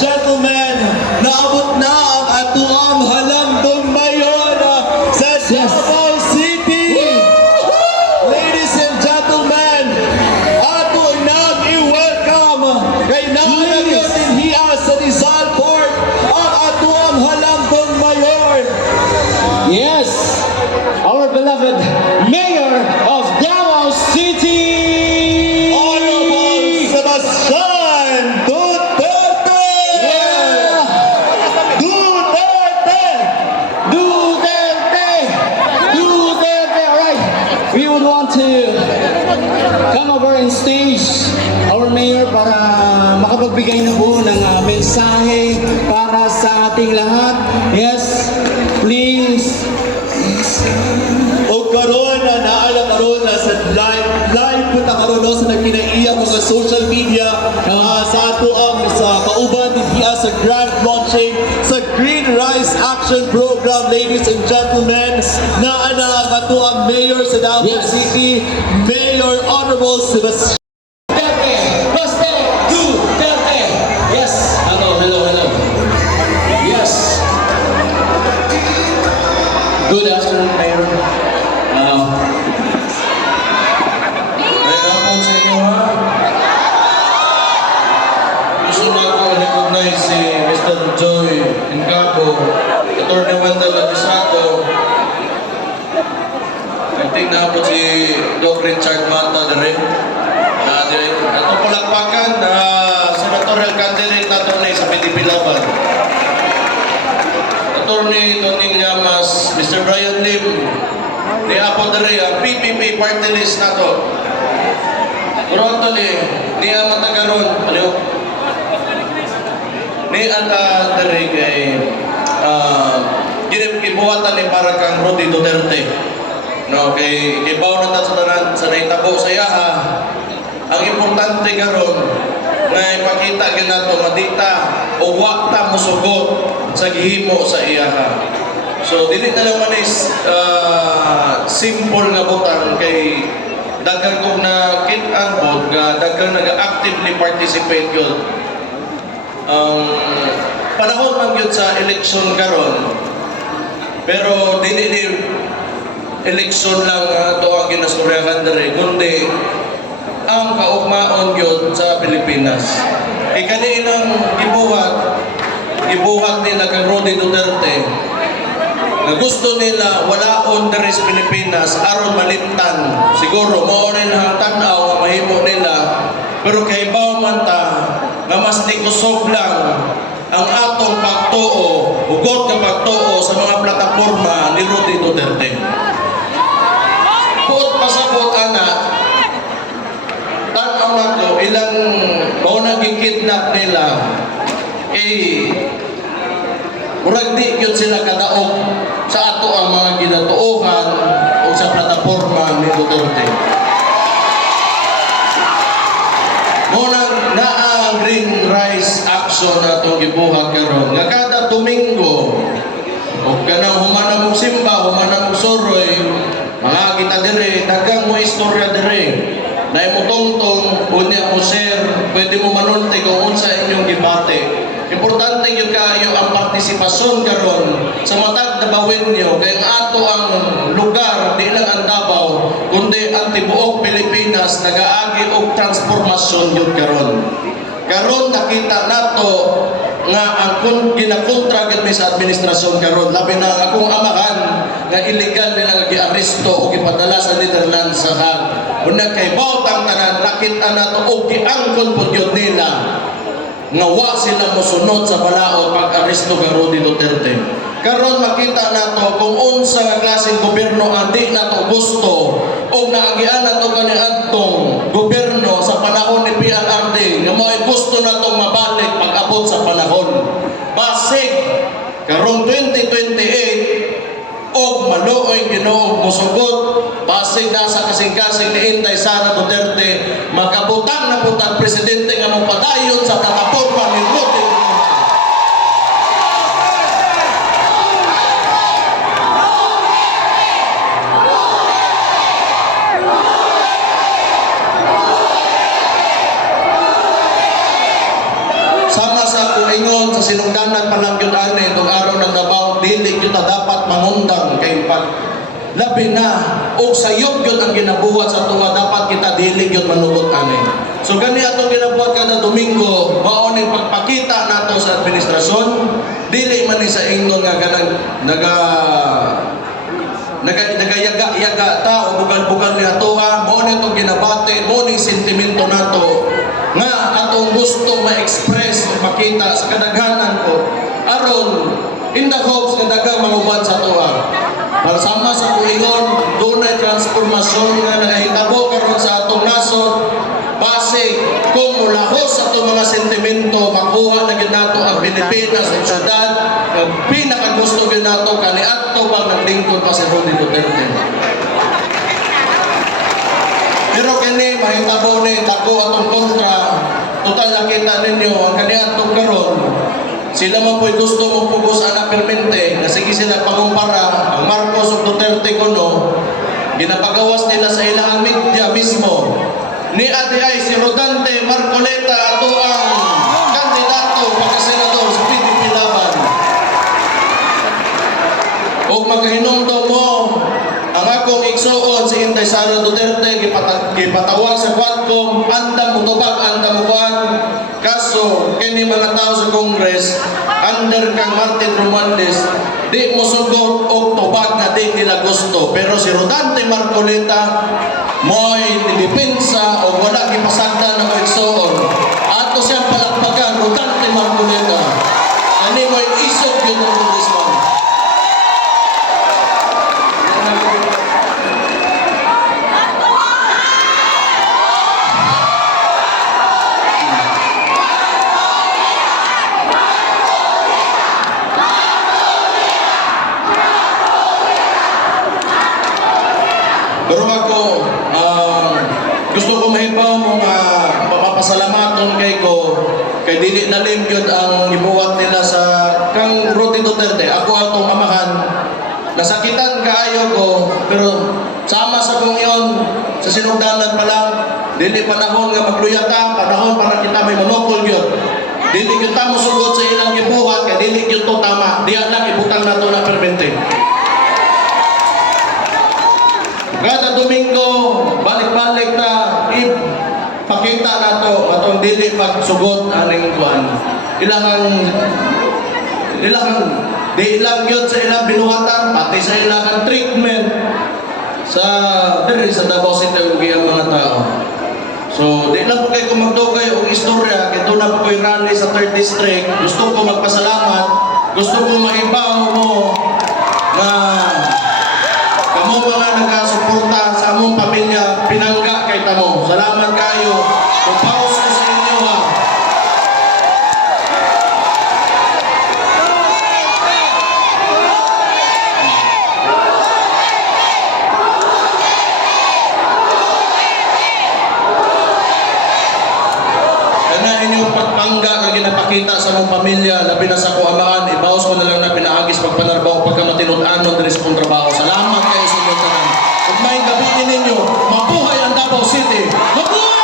gentlemen, stage our mayor para makapagbigay na po ng ah, mensahe para sa ating lahat. Yes, please. O karon na naala karon na sa live live po ta karon no, sa nagkinaiya mga social media ah, sa ato ang sa kauban din hiya sa grand launching sa Green Rice Action Program ladies and gentlemen na ana ato ang mayor sa Davao Yes. City Mayor Honorable Sebastian Afternoon, Mayor. Um, May hapon sa inyo ha. Gusto na ako recognize si Mr. Joy Incabo, Attorney Wendell Abisaco. I think na po si Doc Richard Mata na rin. Dire. Ito palakpakan na senatorial candidate na ito sa PDP Laban. Attorney Tony Llamas, Mr. Brian Lim, ni Apo Dere, ang PPP party list na to. Toronto ni, ni ang matagaron, ano? Ni ata Dere kay, ah, uh, ibuhatan ni para kang Rudy Duterte. No, kay ibaw na sa tanan sa naitabo sa yaha. Ang importante karon nga ipakita gyud nato madita o wa ta mosugot sa gihimo sa iyaha. So dili na naman is ah, simple nga butang kay daghan kog na kit ang bod nga daghan naga-actively participate yun. Ang panahon man yun sa election karon pero dili ni eleksyon lang nga ito ang ginasturyahan dere kundi ang kaugmaon yun sa Pilipinas. Kay kanilang gibuhat, gibuhat nila kang Rodi Duterte na gusto nila walaon dere sa Pilipinas aron malimtan. Siguro mo rin ang tanaw nga mahimo nila pero kay baw man ta nga mas nikusog lang ang atong pagtuo, ugot nga pagtuo sa mga plataporma ni Rodi Duterte. Buot pasabot ana, tanaw na to, ilang mao na gikidnap nila, eh, murag di yun sila kadaog sa ato ang mga ginatuohan o sa plataforma ni Duterte. Muna na ang Green Rice Action na itong gibuhat karon nga kada Domingo o kanang humana mong simba, humana mong soroy, mga kita dire, dagang mo istorya dire. Na mo tongtong, unya mo share, pwede mo manunti kung unsa inyong gibate. Importante yung kayo ang partisipasyon karon sa matag na bawin nyo kay ato ang lugar di lang ang Davao kundi ang tibuok Pilipinas nagaagi og transformasyon yun karon. Karon nakita nato nga ang kun ginakontra gid sa administrasyon karon labi na akong amahan nga illegal nila giaresto o gipadala sa Netherlands sa Hague. Una kay bautang tanan nakita nato og giangkon pud yun nila nga wa sila mosunod sa balaod pag-aresto kang Rudy Duterte. Karon makita nato kung unsa nga klaseng gobyerno ang di nato gusto o naagian nato kani adtong gobyerno sa panahon ni PRRD nga mo'y gusto nato mabalik pag-abot sa panahon. Basig karon 2028 og maluoy Ginoo mosugot Inday Sara Duterte makabutang na putang presidente nga magpadayon sa plataporma ni Duterte. sama sa akong ingon sa sinungdanan pa lang yun ani itong araw ng Davao dili kita dapat mangundang kay pag labi na. O sayop yun ang ginabuhat sa tunga dapat kita dili yun manugot ani so gani atong ginabuhat kada Domingo. Mao ning pagpakita nato sa administrasyon. Dili man ni sa ingon nga kanang naga naga nagayaga-yaga ta o bugal-bugal ni atoha mo ni itong ginabate mo ni sentimento nato nga atong gusto ma-express o makita sa kadaghanan ko aron in the hopes nga daghang manguban sa atoha para sama sa kuingon dunay transformasyon nga nagahitabo karon sa atong nasod base kung mulahos sa itong mga sentimento makuha na gyud nato ang Pilipinas ang syudad ang pinakagusto gyud nato kaniadto pag naglingkod pa si Rodney Duterte. Pero kini mahitabo ni dako atong kontra total nakita ninyo ang kaniadto karon sila man po'y gusto mong pugos anak permente na sige sila pangumpara ang Marcos ug Duterte kuno ginapagawas nila sa ilang media mismo. Ni ate ay si Rodante Marcoleta ato ang kandidato pagka-senador sa PDP Laban. O magkahinungdo mo ang akong igsuon si Inday Sara Duterte gipata- gipatawag sa Quadcom andam mutubag andam mukuan kaso kini mga tao sa Congress under kang Martin Romualdez di mo sugod og tubag nga di nila gusto. Pero si Rodante Marcoleta mo'y nidepensa o wala gipasagda ng igsuon ato siyang palakpagan Rodante Marcoleta ani mo'y isog yun ng congressman Pero ako, ah, gusto ko mahibaw mo nga papapasalamaton kay ko kay dili nalim yun ang gibuhat nila sa kang Rudy Duterte. Ako atong amahan nasakitan kaayo ko pero sama sa kong yon sa sinugdanan pa lang dili panahon nga magluyata panahon para kita may monopol yun. Dili kita mo sugod sa ilang gibuhat kay dili yun to tama. Diya lang ibutang nato na permente Domingo, balik-balik na ipakita nato atong dili pagsugot aning kuan. Ilangan ilangan di ilang yun sa ilang binuhatan pati sa ilang treatment sa diri sa Davao City ang mga tao. So, di lang po kayo kumagdugay og istorya, doon na po ko'y rally sa 3rd District. Gusto ko magpasalamat, gusto ko maibaw mo na Kamo mga nagasuporta sa among pamilya, pinangga kay tamo. Salamat kayo. Pagpaus ko sa inyo ha. Kana inyong pagpangga nga ginapakita sa among pamilya, labi na sa kuamaan, ibawas ko na lang na pinaagis pagpanarbaho pagka matinud-anon diri sa kong trabaho. Salamat kayo sa inyong tanan. Ug may gabi ninyo, mabuhay ang Davao City. Mabuhay!